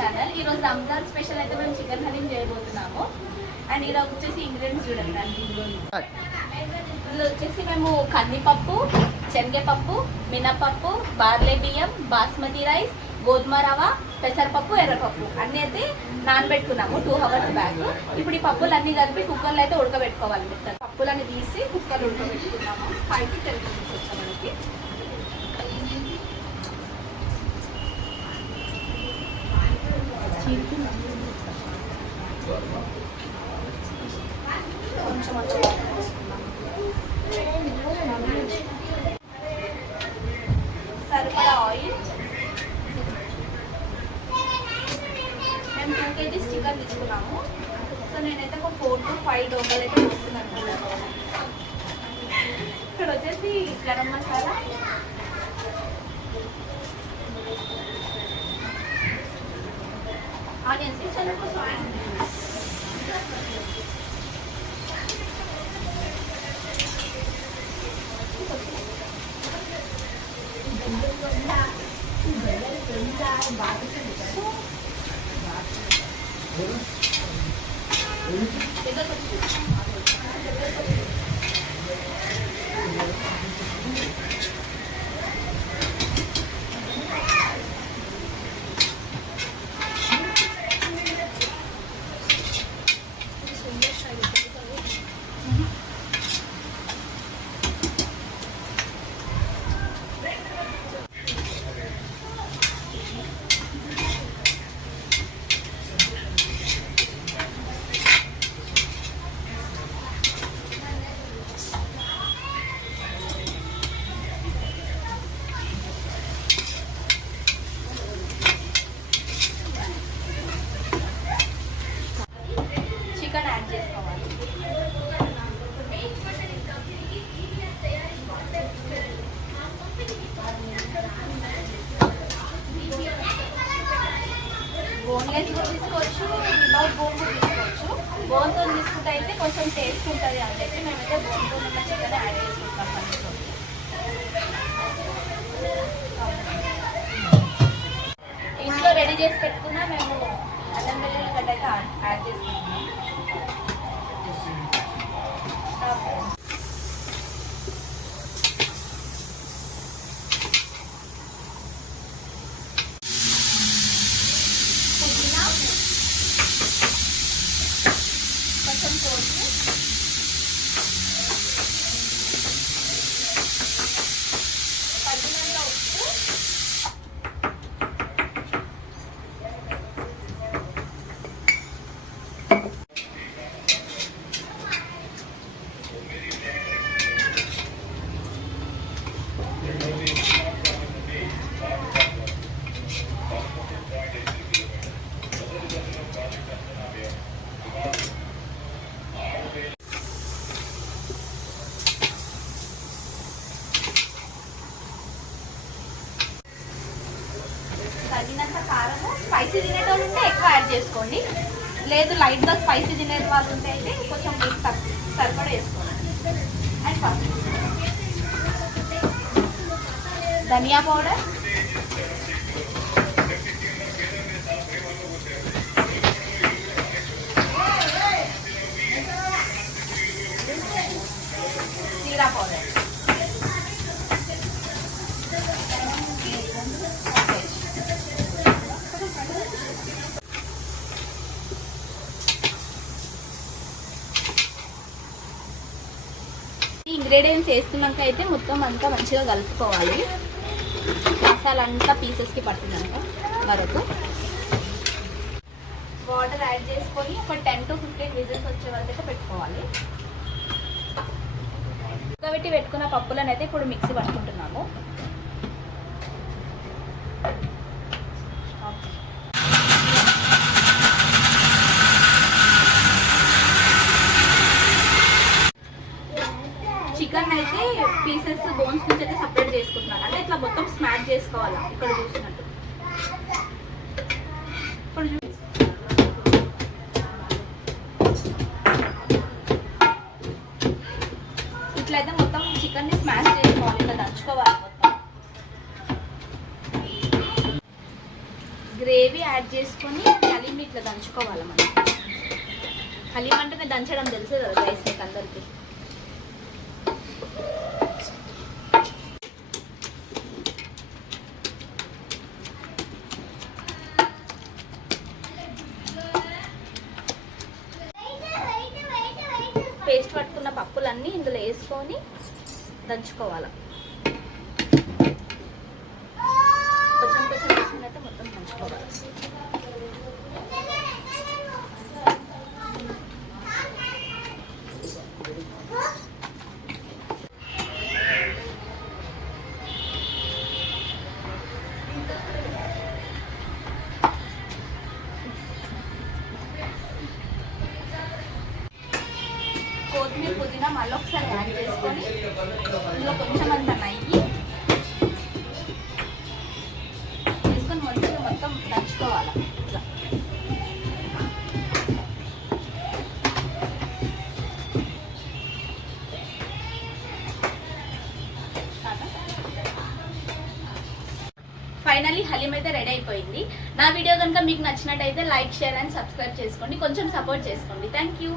ఛానల్. ఈరోజు రంజాన్ స్పెషల్ అయితే మేము చికెన్ హలీం చేయబోతున్నాము. అండ్ ఇలా వచ్చేసి ఇంగ్రీడియంట్స్ చూడండి. ఇందులో వచ్చేసి మేము కందిపప్పు, శనగపప్పు, మినపప్పు, బార్లీ బియ్యం, బాస్మతి రైస్, గోధుమ రవ్వ, పెసరపప్పు, ఎర్రపప్పు అన్నీ అయితే నానబెట్టుకున్నాము 2 hours బ్యాక్. ఇప్పుడు ఈ పప్పులు అన్నీ కలిపి కుక్కర్లో అయితే ఉడకబెట్టుకోవాలి. పప్పులన్నీ తీసి కుక్కర్లో ఉడకబెట్టుకున్నాము. 5 to 10 minutes వచ్చాం మనకి. కొంచెం సరిపడా ఆయిల్. మేము 2 kgs చికెన్ తీసుకున్నాము. సో నేనైతే ఒక 4 to 5 డోకాలు అయితే వస్తున్నాను. ఇక్కడ వచ్చేసి గరం మసాలా, ఆనియన్స్ చికెన్ యాడ్ చేసుకోవాలి. బోన్లెస్ కూడా తీసుకోవచ్చు, వితౌట్ బోన్ కూడా తీసుకోవచ్చు. బోన్తో తీసుకుంటే అయితే కొంచెం టేస్ట్ ఉంటుంది అని చెప్పి మేమైతే బోన్తో ఉన్న చికెన్ యాడ్ చేసుకుంటాం. ఇంట్లో రెడీ చేసి పెట్టుకున్నా మేము అల్లం వెల్లుల్లి గడ్డ అయితే యాడ్ చేసుకుంటున్నాం. పుదీనా, కొంచెం కొత్తిమీర, తగినంత ఉప్పు, తగినంత కారము. స్పైసీ తినేటోళ్ళు ఉంటే ఎక్కువ యాడ్ చేసుకోండి, లేదు లైట్గా స్పైసీ తినే వాళ్ళు ఉంటే అయితే కొంచెం సరిపడా వేసుకోండి. అండ్ పసుపు, ధనియా పౌడర్, జీరా పౌడర్, ఇంగ్రీడియంట్స్ వేసుకున్నాక అయితే మొత్తం అంతా మంచిగా కలుపుకోవాలి. మసాలా అంతా పీసెస్కి పట్టినాక వరకు వాటర్ యాడ్ చేసుకొని ఒక 10 to 15 విజిల్స్ వచ్చే వరకు అయితే పెట్టుకోవాలి. ఉడకబెట్టి పెట్టుకున్న పప్పులను అయితే ఇప్పుడు మిక్సీ పట్టుకుంటున్నాము. చికెన్ అయితే పీసెస్ బోన్స్ నుంచి అయితే సపరేట్ చేసుకుంటున్నాను. అంటే ఇట్లా మొత్తం స్మాష్ చేసుకోవాలా. ఇక్కడ చూసినట్టు ఇప్పుడు ఇట్లయితే మొత్తం చికెన్ని స్మాష్ చేసుకోవాలి. ఇట్లా దంచుకోవాలి మొత్తం. గ్రేవీ యాడ్ చేసుకొని హలీం ఇట్లా దంచుకోవాలి మనం. హలీం అంటేనే దంచడం తెలుసు కదా గైస్ మీకు అందరికీ. పేస్ట్ పట్టుకున్న పప్పులన్నీ ఇందులో వేసుకొని దంచుకోవాలి. కొంచెం కొంచెం వేసుకుని అయితే మొత్తం దంచుకోవాలి. కొత్తిమీర పుదీనా మళ్ళీ ఒకసారి యాడ్ చేసుకొని ఇందులో కొంచెం అంత నెయ్యి వేసుకొని మొత్తం దంచుకోవాలి. ఇట్లా ఫైనల్లీ హలీం అయితే రెడీ అయిపోయింది. నా వీడియో కనుక మీకు నచ్చినట్టయితే లైక్, షేర్ అండ్ సబ్స్క్రైబ్ చేసుకోండి. కొంచెం సపోర్ట్ చేసుకోండి. Thank you.